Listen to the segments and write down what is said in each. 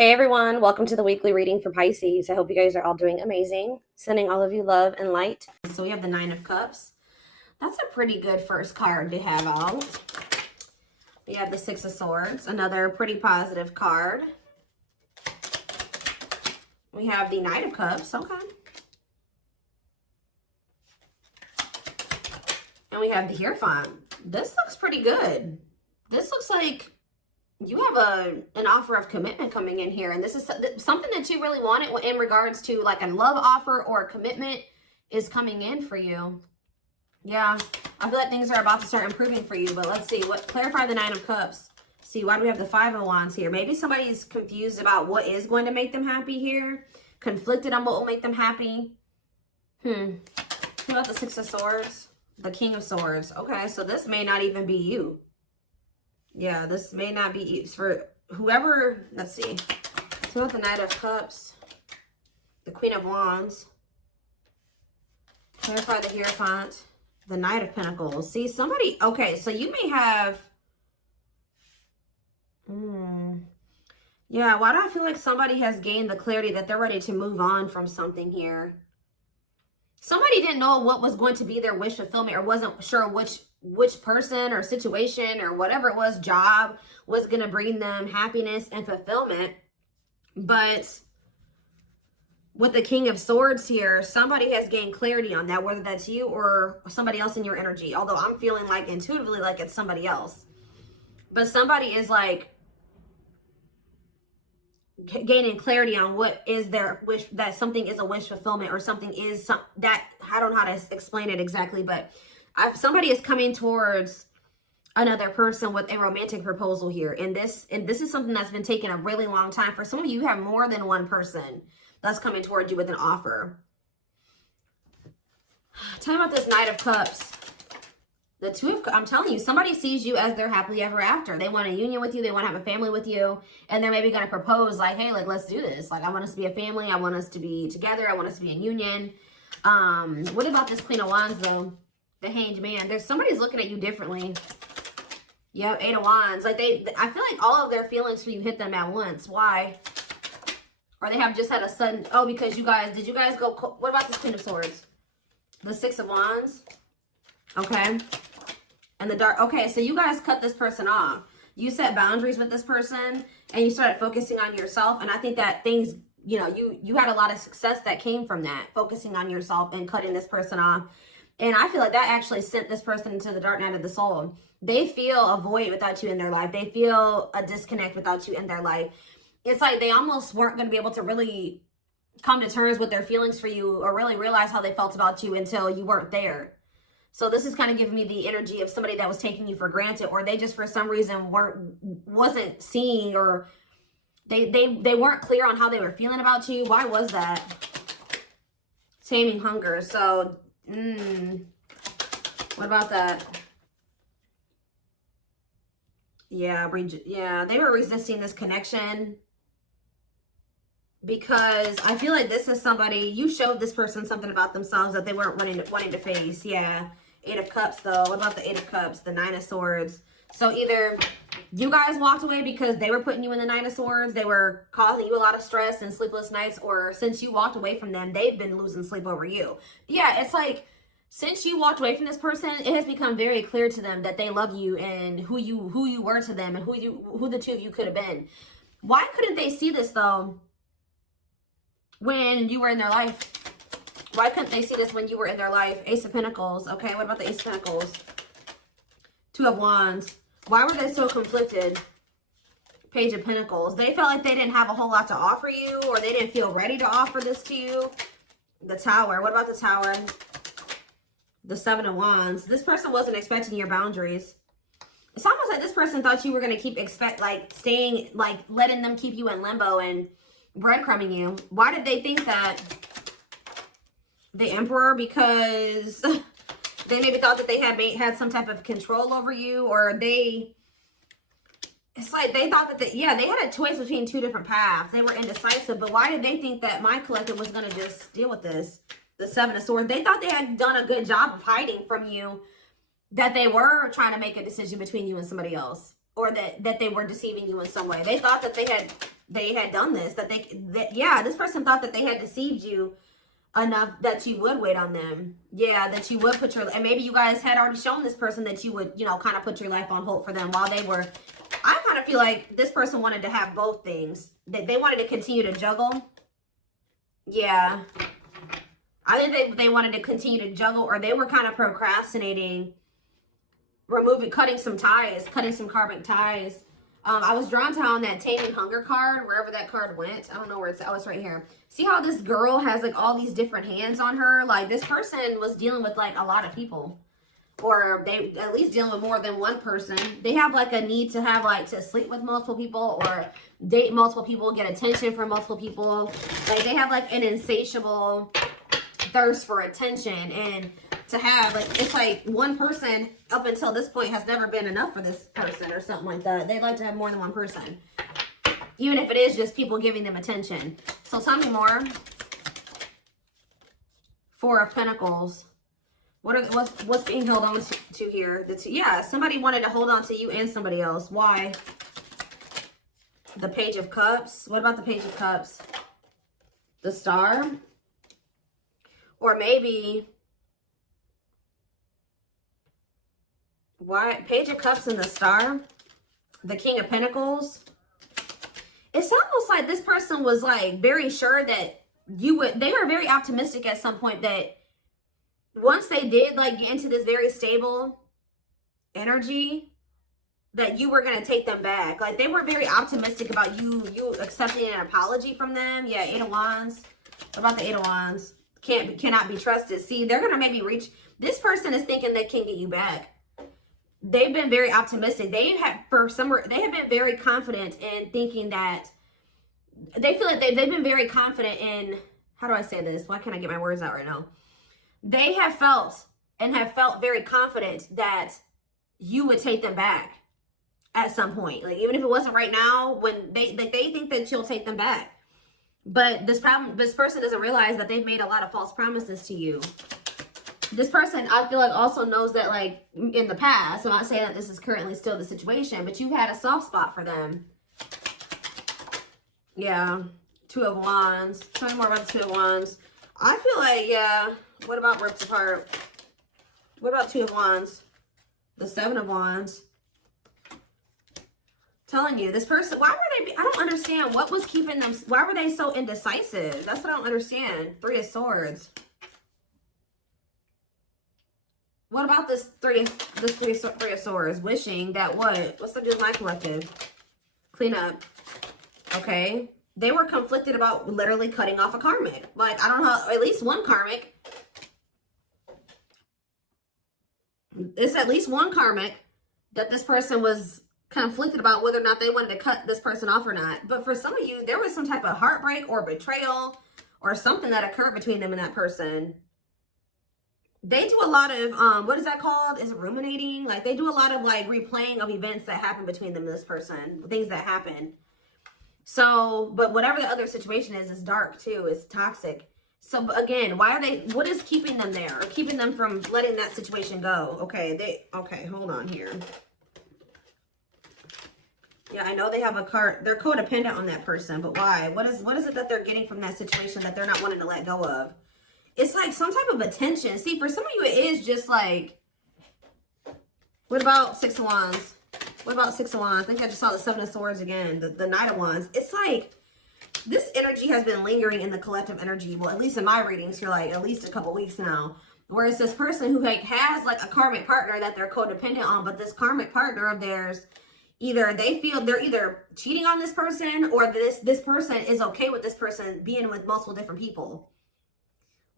Hey everyone, welcome to the weekly reading for Pisces. I hope you guys are all doing amazing. Sending all of you love and light. So we have the Nine of Cups. That's a pretty good first card to have out. We have the Six of Swords, another pretty positive card. We have the Knight of Cups, okay. And we have the Hierophant. This looks pretty good. This looks like you have an offer of commitment coming in here, and this is something that you really wanted in regards to like a love offer or a commitment is coming in for you. Yeah, I feel like things are about to start improving for you, but let's see. Clarify the Nine of Cups. See, why do we have the Five of Wands here? Maybe somebody's confused about what is going to make them happy here, conflicted on what will make them happy. What about the Six of Swords? The King of Swords. Okay, so this may not even be you. Yeah, this may not be you. For whoever, let's see. So about the Knight of Cups, the Queen of Wands, clarify the Hierophant, the Knight of Pentacles. See, somebody, okay, so you may have, yeah, why do I feel like somebody has gained the clarity that they're ready to move on from something here? Somebody didn't know what was going to be their wish fulfillment, or wasn't sure which person or situation or whatever it was, job, was going to bring them happiness and fulfillment. But with the King of Swords here, somebody has gained clarity on that, whether that's you or somebody else in your energy. Although I'm feeling like intuitively like it's somebody else. But somebody is like gaining clarity on what is their wish, that something is a wish fulfillment, or something is that, I don't know how to explain it exactly, but somebody is coming towards another person with a romantic proposal here. And this is something that's been taking a really long time. For some of you, you have more than one person that's coming towards you with an offer. Tell me about this Knight of Cups. The Two of, I'm telling you, somebody sees you as their happily ever after. They want a union with you. They want to have a family with you. And they're maybe going to propose like, hey, like, let's do this. Like, I want us to be a family. I want us to be together. I want us to be in union. What about this Queen of Wands, though? The Hanged Man. There's somebody's looking at you differently. Yep, Eight of Wands. Like, I feel like all of their feelings for you hit them at once. Why? Or they have just had a sudden, oh, because did you guys go, what about this Queen of Swords? The Six of Wands. Okay. And the Dark, okay, so you guys cut this person off. You set boundaries with this person, and you started focusing on yourself. And I think that things, you know, you had a lot of success that came from that, focusing on yourself and cutting this person off. And I feel like that actually sent this person into the dark night of the soul. They feel a void without you in their life. They feel a disconnect without you in their life. It's like they almost weren't going to be able to really come to terms with their feelings for you, or really realize how they felt about you until you weren't there. So this is kind of giving me the energy of somebody that was taking you for granted, or they just for some reason wasn't seeing, or they weren't clear on how they were feeling about you. Why was that? Taming hunger. So, what about that? Yeah, they were resisting this connection because I feel like this is somebody, you showed this person something about themselves that they weren't wanting to face. Yeah. Eight of Cups, though. What about the Eight of Cups? The Nine of Swords. So either you guys walked away because they were putting you in the Nine of Swords, they were causing you a lot of stress and sleepless nights, or since you walked away from them, they've been losing sleep over you. Yeah, it's like, since you walked away from this person, it has become very clear to them that they love you and who you were to them, and who the two of you could have been. Why couldn't they see this, though, when you were in their life? Why couldn't they see this when you were in their life? Ace of Pentacles. Okay, what about the Ace of Pentacles? Two of Wands. Why were they so conflicted? Page of Pentacles. They felt like they didn't have a whole lot to offer you, or they didn't feel ready to offer this to you. The Tower. What about the Tower? The Seven of Wands. This person wasn't expecting your boundaries. It's almost like this person thought you were going to keep staying, like letting them keep you in limbo and breadcrumbing you. Why did they think that? The Emperor, because they maybe thought that they had some type of control over you, or it's like they thought that they had a choice between two different paths. They were indecisive, but why did they think that my collective was going to just deal with this? The Seven of Swords. They thought they had done a good job of hiding from you that they were trying to make a decision between you and somebody else, or that they were deceiving you in some way. They thought that they had done this, yeah, this person thought that they had deceived you enough that you would wait on them. Yeah, that you would put your, and maybe you guys had already shown this person that you would, you know, kind of put your life on hold for them while they were, I kind of feel like this person wanted to have both things. They wanted to continue to juggle. Yeah. I think they wanted to continue to juggle, or they were kind of procrastinating, cutting some ties, cutting some karmic ties. I was drawn to on that Taming Hunger card, wherever that card went. I don't know where it's, oh, it's right here. See how this girl has like all these different hands on her? Like this person was dealing with like a lot of people, or they at least dealing with more than one person. They have like a need to have like to sleep with multiple people or date multiple people, get attention from multiple people. Like they have like an insatiable thirst for attention, and to have like, it's like one person up until this point has never been enough for this person or something like that. They'd like to have more than one person, even if it is just people giving them attention. So tell me more. Four of Pentacles. What's being held on to here? Yeah, somebody wanted to hold on to you and somebody else. Why? The Page of Cups. What about the Page of Cups? The Star. Or maybe, why? Page of Cups and the Star. The King of Pentacles. It's almost like this person was like very sure that you would, they were very optimistic at some point that once they did like get into this very stable energy, that you were going to take them back. Like they were very optimistic about you accepting an apology from them. Yeah, Eight of Wands. What about the Eight of Wands? Cannot be trusted. See, they're going to maybe reach, this person is thinking they can get you back. They've been very optimistic. They have been very confident in thinking that, they feel like they've been very confident in, how do I say this? Why can't I get my words out right now? They have felt very confident that you would take them back at some point. Like even if it wasn't right now, when they think that you'll take them back. But this person doesn't realize that they've made a lot of false promises to you. This person, I feel like, also knows that, like, in the past, I'm not saying that this is currently still the situation, but you've had a soft spot for them. Yeah. Two of Wands. Tell me more about the Two of Wands. I feel like, yeah. What about ripped apart? What about Two of Wands? The Seven of Wands. Telling you, this person, why were they, I don't understand what was keeping them, why were they so indecisive? That's what I don't understand. Three of Swords. What about this three of Swords? Wishing that what? What's the deal with my collective? Clean up. Okay. They were conflicted about literally cutting off a karmic. Like, I don't know, at least one karmic. It's at least one karmic that this person was conflicted about whether or not they wanted to cut this person off or not. But for some of you, there was some type of heartbreak or betrayal or something that occurred between them and that person. They do a lot of, what is that called? Is it ruminating? Like, they do a lot of, like, replaying of events that happen between them and this person. Things that happen. So, but whatever the other situation is dark, too. It's toxic. So, again, why are they, what is keeping them there? Or keeping them from letting that situation go? Okay, okay, hold on here. Yeah, I know they have a card. They're codependent on that person, but why? What is it that they're getting from that situation that they're not wanting to let go of? It's like some type of attention. See, for some of you, it is just like, what about Six of Wands? What about Six of Wands? I think I just saw the Seven of Swords again, the Knight of Wands. It's like, this energy has been lingering in the collective energy. Well, at least in my readings for like at least a couple weeks now. Whereas this person who like has like a karmic partner that they're codependent on, but this karmic partner of theirs, either they feel they're either cheating on this person or this person is okay with this person being with multiple different people.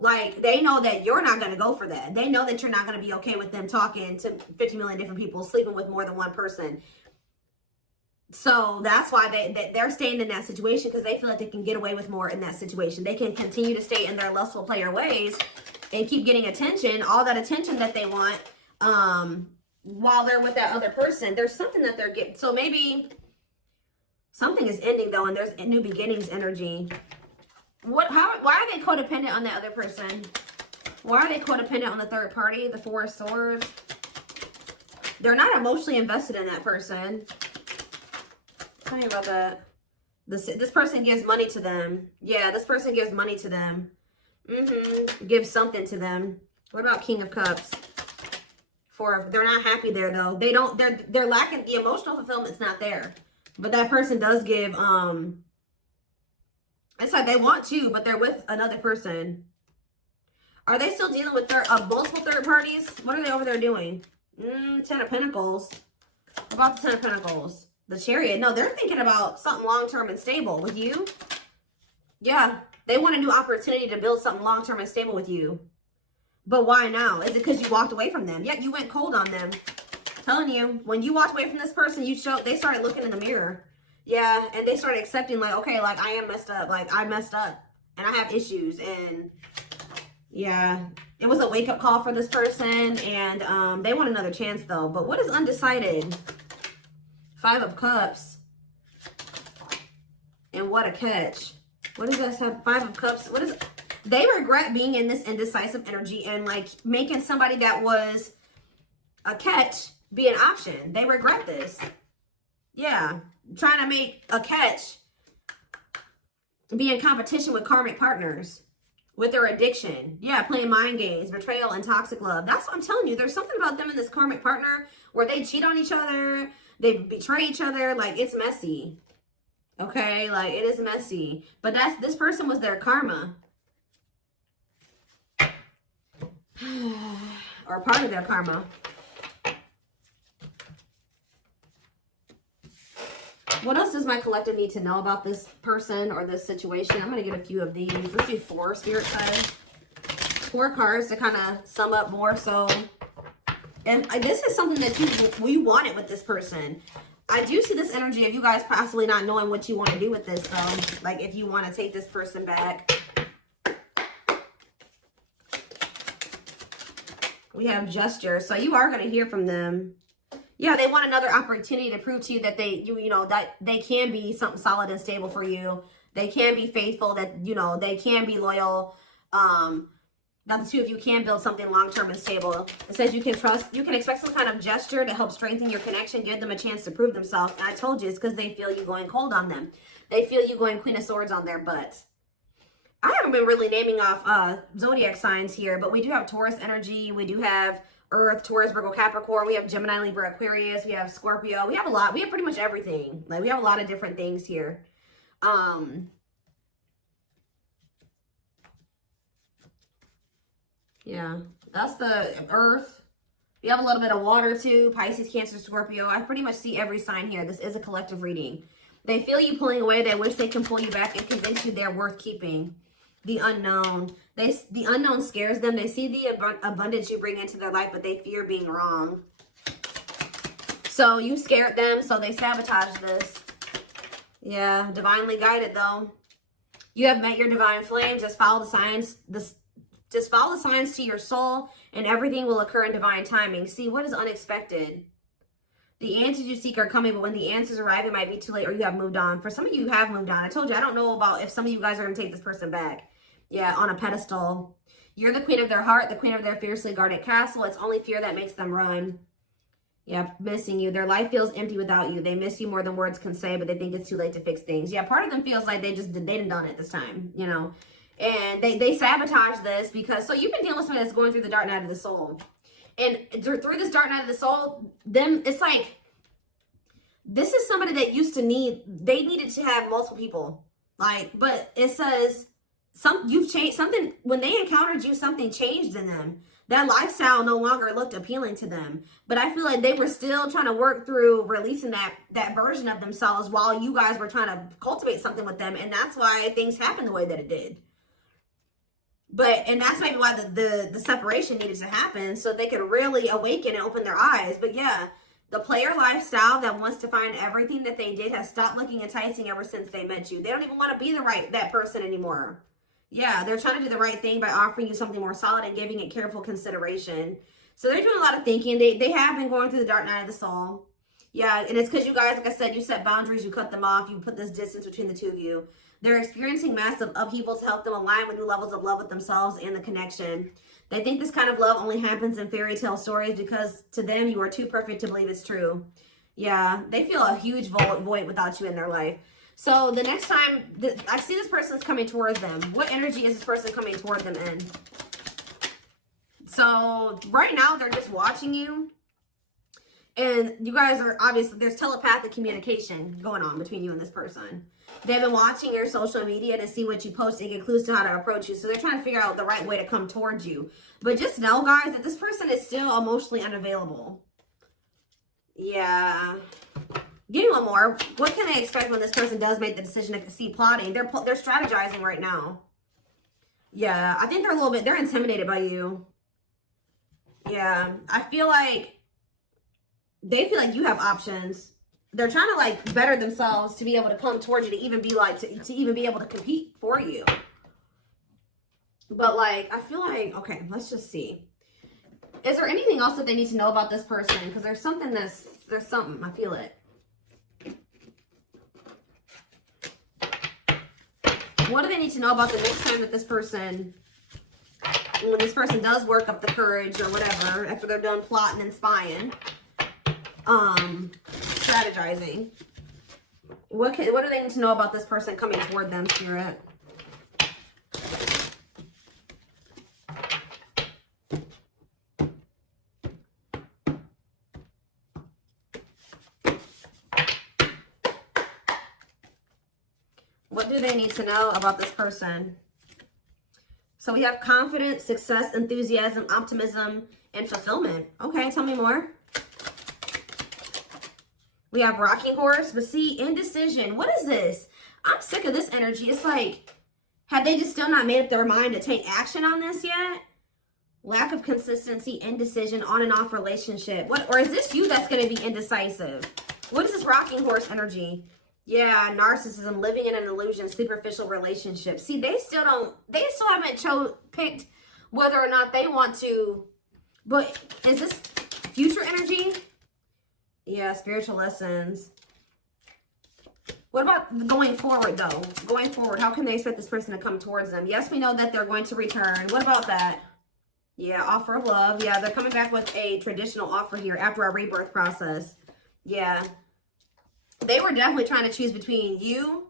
Like, they know that you're not going to go for that. They know that you're not going to be okay with them talking to 50 million different people, sleeping with more than one person. So that's why they're staying in that situation, because they feel like they can get away with more in that situation. They can continue to stay in their lustful player ways and keep getting attention, all that attention that they want, while they're with that other person. There's something that they're getting. So maybe something is ending, though, and there's a new beginnings energy. Why are they codependent on that other person? Why are they codependent on the third party, the Four of Swords? They're not emotionally invested in that person. Tell me about that. This person gives money to them. Yeah, this person gives money to them. Gives something to them. What about King of Cups? They're not happy there though. They're lacking the emotional fulfillment's not there. But that person does give it's like they want to, but they're with another person. Are they still dealing with multiple third parties? What are they over there doing? 10 of Pentacles. What about the 10 of Pentacles? The Chariot. No, they're thinking about something long-term and stable with you. Yeah, they want a new opportunity to build something long-term and stable with you. But why now? Is it because you walked away from them? Yeah, you went cold on them. Telling you, when you walked away from this person, they started looking in the mirror. Yeah, and they started accepting, like, okay, like, I am messed up. Like, I messed up. And I have issues. And, yeah, it was a wake-up call for this person. And they want another chance, though. But what is undecided? 5 of Cups. And what a catch. What does that have? 5 of Cups. What is... They regret being in this indecisive energy and, like, making somebody that was a catch be an option. They regret this. Yeah. Trying to make a catch be in competition with karmic partners. With their addiction. Yeah, playing mind games, betrayal, and toxic love. That's what I'm telling you. There's something about them and this karmic partner where they cheat on each other. They betray each other. Like, it's messy. Okay? Like, it is messy. But this person was their karma. Or part of their karma. What else does my collective need to know about this person or this situation? I'm going to get a few of these. Let's do 4 spirit guides. 4 cards to kind of sum up more so. And this is something that you wanted with this person. I do see this energy of you guys possibly not knowing what you want to do with this though. Like if you want to take this person back. We have gesture. So you are going to hear from them. Yeah, they want another opportunity to prove to you that that they can be something solid and stable for you. They can be faithful, that, they can be loyal. That the two of you can build something long-term and stable. It says you can expect some kind of gesture to help strengthen your connection, give them a chance to prove themselves. And I told you, it's because they feel you going cold on them. They feel you going Queen of Swords on their butt. I haven't been really naming off zodiac signs here, but we do have Taurus energy. We do have Earth, Taurus, Virgo, Capricorn. We have Gemini, Libra, Aquarius. We have Scorpio. We have a lot. We have pretty much everything. Like, we have a lot of different things here. Yeah, that's the Earth. We have a little bit of water too. Pisces, Cancer, Scorpio. I pretty much see every sign here. This is a collective reading. They feel you pulling away. They wish they can pull you back and convince you they're worth keeping. The unknown. The unknown scares them. They see the abundance you bring into their life, but they fear being wrong. So you scared them, so they sabotage this. Yeah, divinely guided though. You have met your divine flame. Just follow the signs. Just follow the signs to your soul, and everything will occur in divine timing. See, what is unexpected? The answers you seek are coming, but when the answers arrive, it might be too late or you have moved on. For some of you, you have moved on. I told you, I don't know about if some of you guys are going to take this person back. Yeah, on a pedestal. You're the queen of their heart, the queen of their fiercely guarded castle. It's only fear that makes them run. Yeah, missing you. Their life feels empty without you. They miss you more than words can say, but they think it's too late to fix things. Yeah, part of them feels like they didn't done it this time, And they sabotage this because, so you've been dealing with somebody that's going through the dark night of the soul. And through this dark night of the soul, it's like, this is somebody that they needed to have multiple people. Like, but it says, you've changed something. When they encountered you, something changed in them. That lifestyle no longer looked appealing to them. But I feel like they were still trying to work through releasing that version of themselves while you guys were trying to cultivate something with them. And that's why things happened the way that it did. And that's maybe why the separation needed to happen, so they could really awaken and open their eyes. But yeah, the player lifestyle that wants to find everything that they did has stopped looking enticing ever since they met you. They don't even want to be that person anymore. Yeah, they're trying to do the right thing by offering you something more solid and giving it careful consideration. So they're doing a lot of thinking. They have been going through the dark night of the soul. Yeah, and it's because you guys, like I said, you set boundaries, you cut them off, you put this distance between the two of you. They're experiencing massive upheaval to help them align with new levels of love with themselves and the connection. They think this kind of love only happens in fairy tale stories because to them, you are too perfect to believe it's true. Yeah, they feel a huge void without you in their life. So the next time I see this person's coming towards them, what energy is this person coming toward them in? So right now they're just watching you. And you guys are obviously, there's telepathic communication going on between you and this person. They've been watching your social media to see what you post and get clues to how to approach you. So they're trying to figure out the right way to come towards you. But just know, guys, that this person is still emotionally unavailable. Yeah. Give me one more. What can I expect when this person does make the decision to see plotting? They're strategizing right now. Yeah, I think they're intimidated by you. Yeah, I feel like they feel like you have options. They're trying to like better themselves to be able to come towards you, to even be like, to even be able to compete for you. But like, I feel like, okay, let's just see. Is there anything else that they need to know about this person? Because there's something, I feel it. What do they need to know about the next time that this person, when this person does work up the courage or whatever, after they're done plotting and spying, strategizing? What do they need to know about this person coming toward them, Spirit? What do they need to know about this person? So we have confidence, success, enthusiasm, optimism, and fulfillment. Okay, tell me more. We have rocking horse, but see, indecision. What is this? I'm sick of this energy. It's like, have they just still not made up their mind to take action on this yet? Lack of consistency, indecision, on and off relationship. Or is this you that's going to be indecisive? What is this rocking horse energy? Yeah, narcissism, living in an illusion, superficial relationship. See, they still haven't picked whether or not they want to. But is this future energy? Yeah, spiritual lessons. What about going forward, though? Going forward, how can they expect this person to come towards them? Yes, we know that they're going to return. What about that? Yeah, offer of love. Yeah, they're coming back with a traditional offer here after our rebirth process. Yeah. They were definitely trying to choose between you.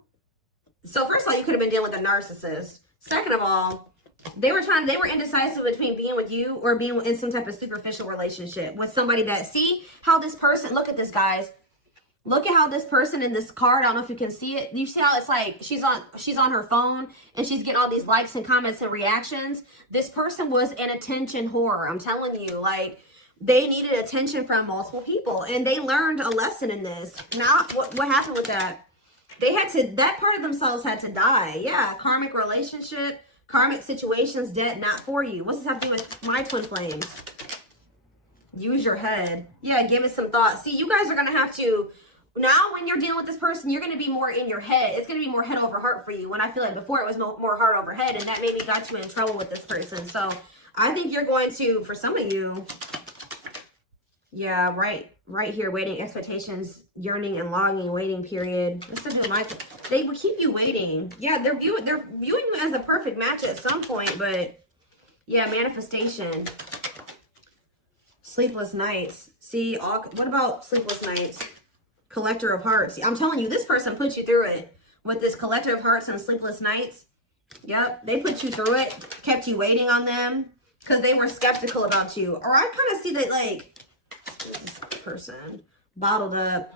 So first of all, you could have been dealing with a narcissist. Second of all, they were indecisive between being with you or being in some type of superficial relationship with somebody that, see how this person, look at this, guys. Look at how this person in this card, I don't know if you can see it. You see how it's like she's on her phone and she's getting all these likes and comments and reactions. This person was an attention whore. I'm telling you, like, they needed attention from multiple people, and they learned a lesson in this. Now, what happened with that? That part of themselves had to die. Yeah, karmic relationship, karmic situations, dead, not for you. What's this have to do with my twin flames? Use your head. Yeah, give it some thought. See, you guys are going to have to, now when you're dealing with this person, you're going to be more in your head. It's going to be more head over heart for you. When I feel like before it was more heart over head, and that maybe got you in trouble with this person. So I think you're going to, for some of you, yeah, right here, waiting, expectations, yearning and longing, waiting period. Let's do they will keep you waiting. Yeah, they're viewing you as a perfect match at some point, but yeah, manifestation. Sleepless nights. See, what about sleepless nights? Collector of hearts. See, I'm telling you, this person put you through it with this collector of hearts and sleepless nights. Yep, they put you through it, kept you waiting on them because they were skeptical about you. Or I kind of see that, like, this person bottled up.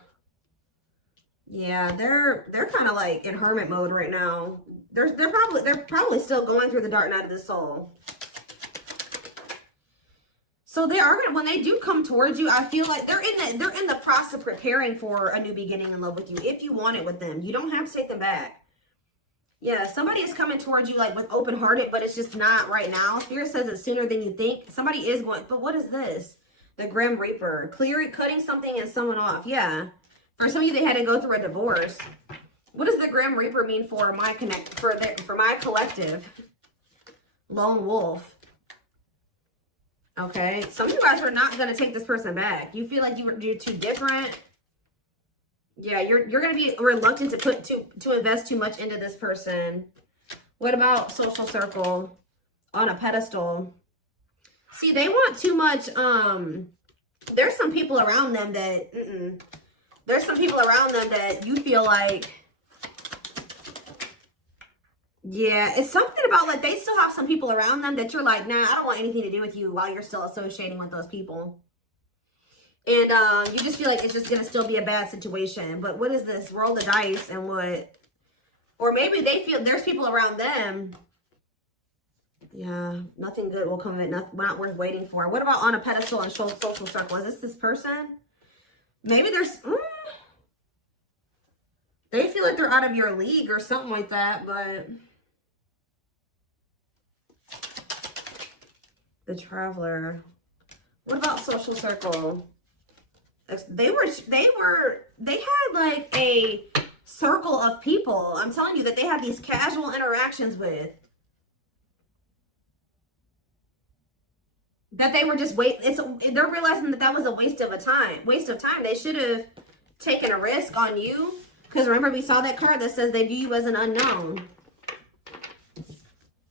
Yeah, they're kind of like in hermit mode right now. They're probably still going through the dark night of the soul. So they are gonna, when they do come towards you, I feel like they're in the process of preparing for a new beginning in love with you. If you want it with them, you don't have to take them back. Yeah, somebody is coming towards you like with open-hearted, but it's just not right now. Spirit says it's sooner than you think. Somebody is going, but what is this? The Grim Reaper, cutting something and someone off. Yeah, for some of you, they had to go through a divorce. What does the Grim Reaper mean for my for my collective? Lone Wolf. Okay, some of you guys are not going to take this person back. You feel like you're too different. Yeah, you're going to be reluctant to invest too much into this person. What about social circle? On a pedestal. See, they want too much. There's some people around them that There's some people around them that you feel like, yeah, it's something about like they still have some people around them that you're like, nah, I don't want anything to do with you while you're still associating with those people. And you just feel like it's just going to still be a bad situation. But what is this? Roll the dice and what? Or maybe they feel there's people around them. Yeah, nothing good will come of it. Not worth waiting for. What about on a pedestal and social circle? Is this person? Maybe there's... They feel like they're out of your league or something like that, but... The Traveler. What about social circle? They had like a circle of people. I'm telling you that they had these casual interactions with. That they were just they're realizing that that was a waste of time. They should have taken a risk on you. Because remember, we saw that card that says they view you as an unknown.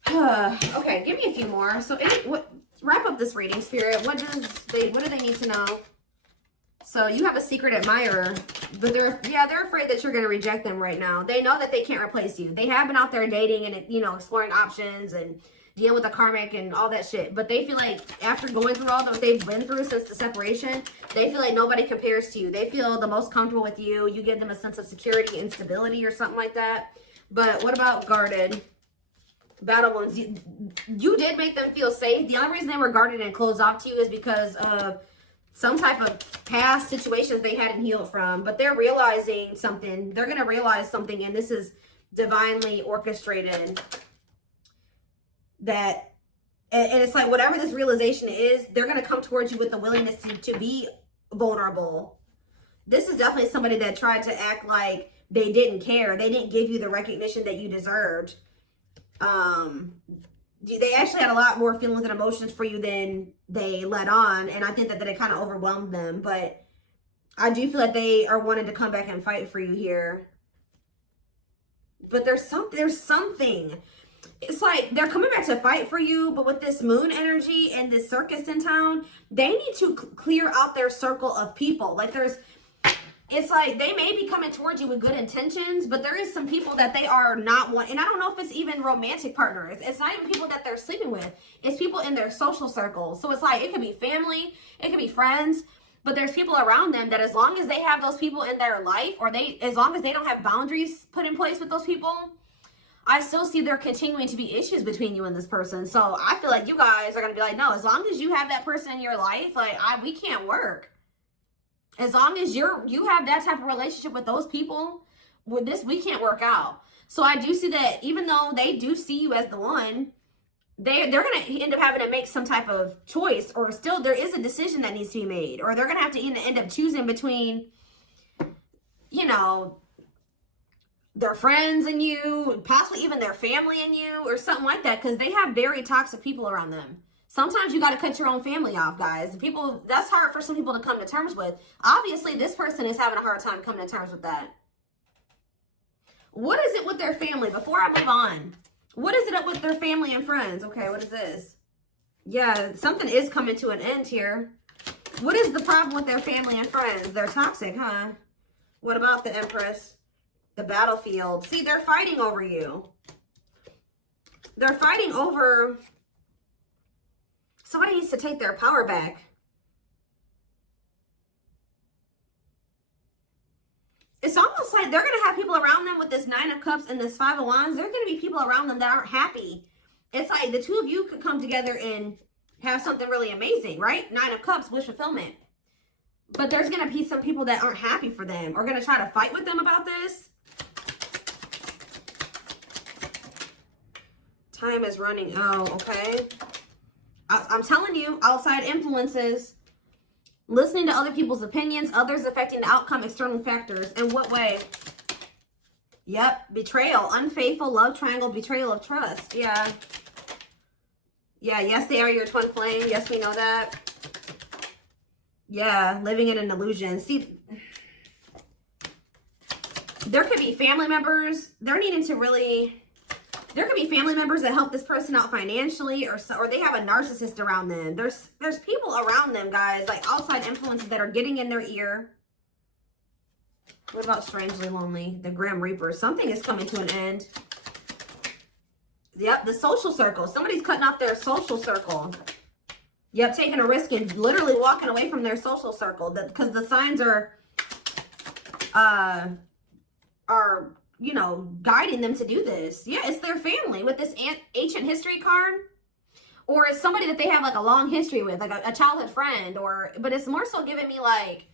Okay, give me a few more. So wrap up this reading, Spirit. What do they need to know? So you have a secret admirer, but they're afraid that you're going to reject them right now. They know that they can't replace you. They have been out there dating and, you know, exploring options and dealing with the karmic and all that shit. But they feel like after going through all that they've been through since the separation, they feel like nobody compares to you. They feel the most comfortable with you. You give them a sense of security and stability or something like that. But what about guarded? Battle wounds. You did make them feel safe. The only reason they were guarded and closed off to you is because of some type of past situations they hadn't healed from. But they're realizing something. They're going to realize something, and this is divinely orchestrated. And it's like whatever this realization is, they're going to come towards you with the willingness to be vulnerable. This is definitely somebody that tried to act like they didn't care. They didn't give you the recognition that you deserved. They actually had a lot more feelings and emotions for you than they let on, and I think that it kind of overwhelmed them. But I do feel like they are wanting to come back and fight for you here. But there's something. It's like they're coming back to fight for you, but with this moon energy and this circus in town, they need to clear out their circle of people. Like it's like they may be coming towards you with good intentions, but there is some people that they are not want. And I don't know if it's even romantic partners. It's not even people that they're sleeping with. It's people in their social circles. So it's like, it could be family, it could be friends, but there's people around them that as long as they have those people in their life, or as long as they don't have boundaries put in place with those people, I still see there continuing to be issues between you and this person. So I feel like you guys are going to be like, no, as long as you have that person in your life, like we can't work. As long as you have that type of relationship with those people, with this, we can't work out. So I do see that even though they do see you as the one, they're going to end up having to make some type of choice, or still there is a decision that needs to be made, or they're going to have to end up choosing between, you know, their friends and you, possibly even their family and you, or something like that, because they have very toxic people around them. Sometimes you got to cut your own family off, guys. That's hard for some people to come to terms with. Obviously, this person is having a hard time coming to terms with that. What is it with their family? Before I move on, what is it up with their family and friends? Okay, what is this? Yeah, something is coming to an end here. What is the problem with their family and friends? They're toxic, huh? What about the Empress? The battlefield. See, they're fighting over you. They're fighting over... Somebody needs to take their power back. It's almost like they're going to have people around them with this 9 of Cups and this 5 of Wands. There are going to be people around them that aren't happy. It's like the two of you could come together and have something really amazing, right? 9 of Cups, wish fulfillment. But there's going to be some people that aren't happy for them, or going to try to fight with them about this. Time is running out, okay? I'm telling you, outside influences, listening to other people's opinions, others affecting the outcome, external factors. In what way? Yep, betrayal, unfaithful, love triangle, betrayal of trust. Yeah. Yeah, yes, they are your twin flame. Yes, we know that. Yeah, living in an illusion. See, there could be family members. They're needing to really... There could be family members that help this person out financially, or they have a narcissist around them. There's people around them, guys, like outside influences that are getting in their ear. What about strangely lonely? The Grim Reaper. Something is coming to an end. Yep, the social circle. Somebody's cutting off their social circle. Yep, taking a risk and literally walking away from their social circle. Because the signs are, you know, guiding them to do this. Yeah, it's their family with this ancient history card. Or it's somebody that they have like a long history with, like a childhood friend. But it's more so giving me like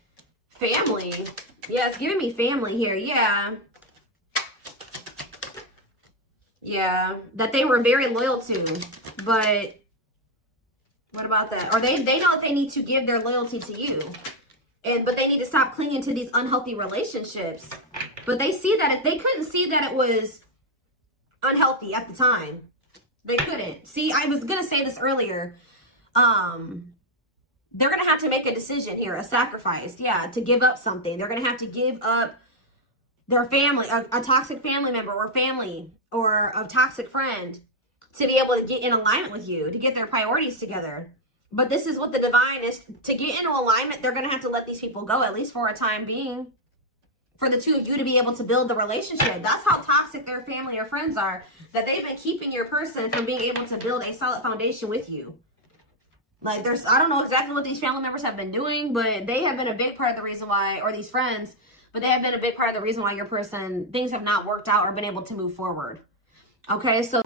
family. Yeah, it's giving me family here. Yeah. Yeah, that they were very loyal to. But what about that? Or they know that they need to give their loyalty to you. But they need to stop clinging to these unhealthy relationships. But they see that they couldn't see that it was unhealthy at the time. They couldn't. See, I was going to say this earlier. They're going to have to make a decision here, a sacrifice. Yeah, to give up something. They're going to have to give up their family, a toxic family member or family or a toxic friend to be able to get in alignment with you, to get their priorities together. But this is what the divine is. To get into alignment, they're going to have to let these people go, at least for a time being, for the two of you to be able to build the relationship. That's how toxic their family or friends are, that they've been keeping your person from being able to build a solid foundation with you. Like, I don't know exactly what these family members have been doing, but they have been a big part of the reason why, or these friends, but they have been a big part of the reason why your person, things have not worked out or been able to move forward. Okay, so